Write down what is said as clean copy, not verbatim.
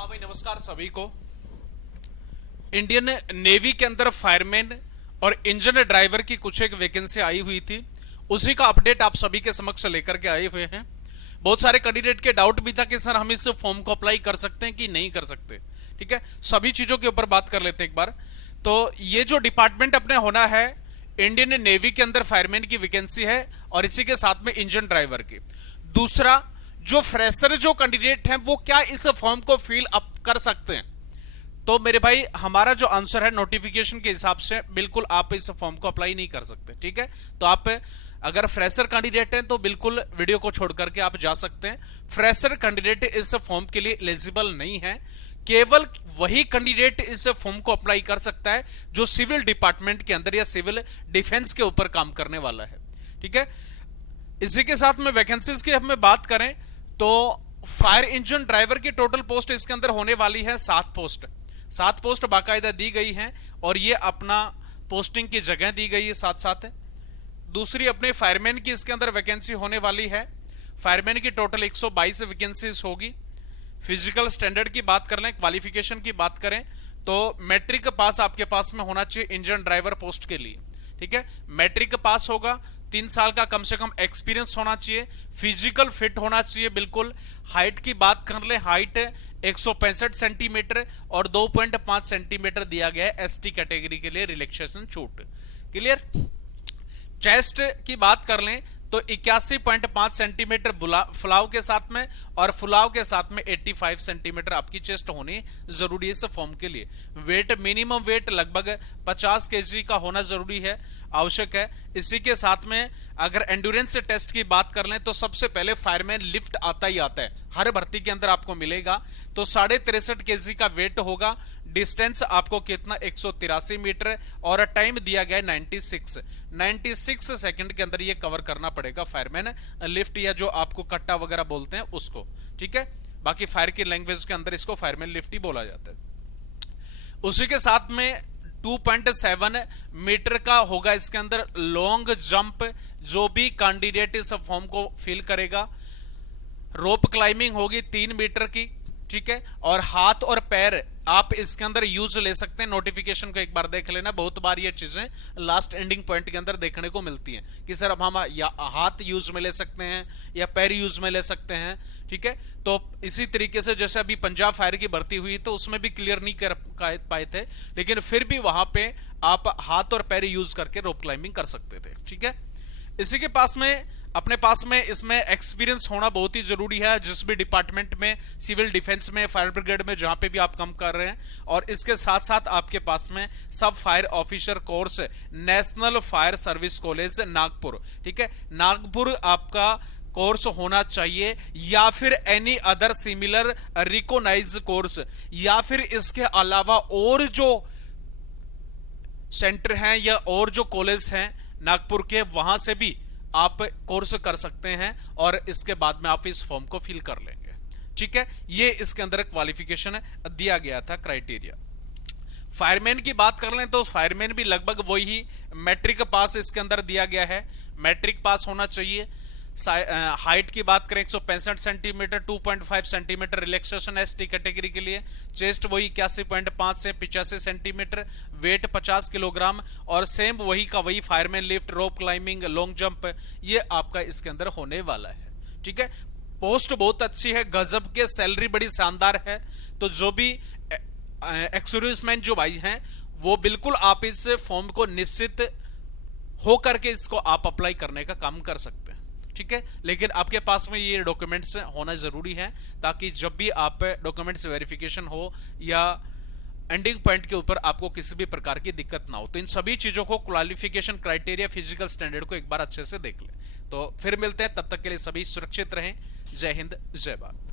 हाँ भाई, नमस्कार सभी को। इंडियन नेवी के अंदर फायरमैन और इंजन ड्राइवर की कुछ एक वैकेंसी आई हुई थी, उसी का अपडेट आप सभी के समक्ष लेकर के आए हुए हैं। बहुत सारे कैंडिडेट के डाउट भी था कि सर हम इस फॉर्म को अप्लाई कर सकते हैं कि नहीं कर सकते। ठीक है, सभी चीजों के ऊपर बात कर लेते हैं एक बार। तो ये जो डिपार्टमेंट अपने होना है, इंडियन नेवी के अंदर फायरमैन की वैकेंसी है और इसी के साथ में इंजन ड्राइवर की। दूसरा, जो फ्रेशर जो कैंडिडेट हैं वो क्या इस फॉर्म को फिल अप कर सकते हैं? तो मेरे भाई, हमारा जो आंसर है नोटिफिकेशन के हिसाब से, बिल्कुल आप इस फॉर्म को अप्लाई नहीं कर सकते। ठीक है, तो आप अगर फ्रेशर कैंडिडेट हैं तो बिल्कुल वीडियो को छोड़ करके आप जा सकते हैं। फ्रेशर कैंडिडेट इस फॉर्म के लिए एलिजिबल नहीं है। केवल वही कैंडिडेट इस फॉर्म को अप्लाई कर सकता है जो सिविल डिपार्टमेंट के अंदर या सिविल डिफेंस के ऊपर काम करने वाला है। ठीक है, इसी के साथ में वैकेंसीज की हम बात करें तो फायर इंजन ड्राइवर की टोटल पोस्ट इसके अंदर होने वाली है 7 पोस्ट बाकायदा दी गई हैं और ये अपना पोस्टिंग की जगह दी गई है साथ साथ। दूसरी, अपने फायरमैन की इसके अंदर वैकेंसी होने वाली है। फायरमैन की टोटल 122 वैकेंसीज होगी। फिजिकल स्टैंडर्ड की बात कर लें, क्वालिफिकेशन की बात करें तो मैट्रिक पास आपके पास में होना चाहिए इंजन ड्राइवर पोस्ट के लिए। ठीक है, मैट्रिक पास होगा, 3 साल का कम से कम एक्सपीरियंस होना चाहिए, फिजिकल फिट होना चाहिए बिल्कुल। हाइट की बात कर ले, हाइट 165 सेंटीमीटर और 2.5 सेंटीमीटर दिया गया है एसटी कैटेगरी के लिए रिलैक्सेशन छूट। क्लियर? चेस्ट की बात कर लें तो 81.5 सेंटीमीटर फुलाव के साथ में और फुलाव के साथ में 85 सेंटीमीटर आपकी चेस्ट होनी जरूरी है इस फॉर्म के लिए। वेट, मिनिमम वेट लगभग 50 केजी का होना जरूरी है, आवश्यक है। इसी के साथ में अगर एंड्योरेंस टेस्ट की बात कर लें तो सबसे पहले फायरमैन लिफ्ट आता ही आता है, हर भर्ती के अंदर आपको मिलेगा। तो 63.5 केजी का वेट होगा। डिस्टेंस आपको कितना, 183 मीटर और टाइम दिया गया है 96 सेकंड के अंदर ये कवर करना पड़ेगा फायरमैन लिफ्ट, या जो आपको कट्टा वगैरह बोलते हैं उसको। ठीक है, बाकी फायर की लैंग्वेज के अंदर इसको फायरमैन लिफ्ट ही बोला जाता है। उसी के साथ में 2.7 मीटर का होगा इसके अंदर लॉन्ग जंप, जो भी कैंडिडेट इस फॉर्म को फिल करेगा। रोप क्लाइंबिंग होगी 3 मीटर की। ठीक है, और हाथ और पैर आप इसके अंदर यूज ले सकते हैं। नोटिफिकेशन को एक बार देख लेना, बहुत बार ये चीजें लास्ट एंडिंग पॉइंट के अंदर देखने को मिलती हैं कि सर अब हम या हाथ यूज में ले सकते हैं या पैर यूज में ले सकते हैं। ठीक है, तो इसी तरीके से जैसे अभी पंजाब फायर की भर्ती हुई तो उसमें भी क्लियर नहीं कर पाए थे, लेकिन फिर भी वहां पे आप हाथ और पैर यूज करके रोप क्लाइंबिंग कर सकते थे। ठीक है, इसी के पास में अपने पास में इसमें एक्सपीरियंस होना बहुत ही जरूरी है, जिस भी डिपार्टमेंट में, सिविल डिफेंस में, फायर ब्रिगेड में, जहां पे भी आप काम कर रहे हैं। और इसके साथ साथ आपके पास में सब fire officer course national fire service college Nagpur, ठीक है, नागपुर आपका कोर्स होना चाहिए, या फिर any other similar recognise course, या फिर इसके अलावा और जो सेंटर हैं या और जो कॉलेज हैं नागपुर के, वहां से भी आप कोर्स कर सकते हैं और इसके बाद में आप इस फॉर्म को फिल कर लेंगे। ठीक है, ये इसके अंदर क्वालिफिकेशन दिया गया था, क्राइटेरिया। फायरमैन की बात कर लें तो फायरमैन भी लगभग वही मैट्रिक पास इसके अंदर दिया गया है, मैट्रिक पास होना चाहिए। हाइट की बात करें 165 centimetre, 2.5 centimetre relaxation ST category के लिए। चेस्ट वही 81.5 से 85 सेंटीमीटर, वेट 50 किलोग्राम और सेम वही का वही fireman lift, rope climbing, long jump, ये आपका इसके अंदर होने वाला है। ठीक है, पोस्ट बहुत अच्छी है, गजब के, सैलरी बड़ी शानदार है। तो जो भी एक्सर्विसमैन जो भाई हैं वो बिल्कुल आप इस फॉर्म को निश्चित होकर के इसको आप अप्लाई करने का काम कर सकते हैं। ठीक है, लेकिन आपके पास में ये डॉक्यूमेंट्स होना जरूरी है, ताकि जब भी आप डॉक्यूमेंट्स वेरिफिकेशन हो या एंडिंग पॉइंट के ऊपर आपको किसी भी प्रकार की दिक्कत ना हो। तो इन सभी चीजों को, क्वालिफिकेशन, क्राइटेरिया, फिजिकल स्टैंडर्ड को एक बार अच्छे से देख लें। तो फिर मिलते हैं, तब तक के लिए सभी सुरक्षित रहें। जय हिंद, जय भारत।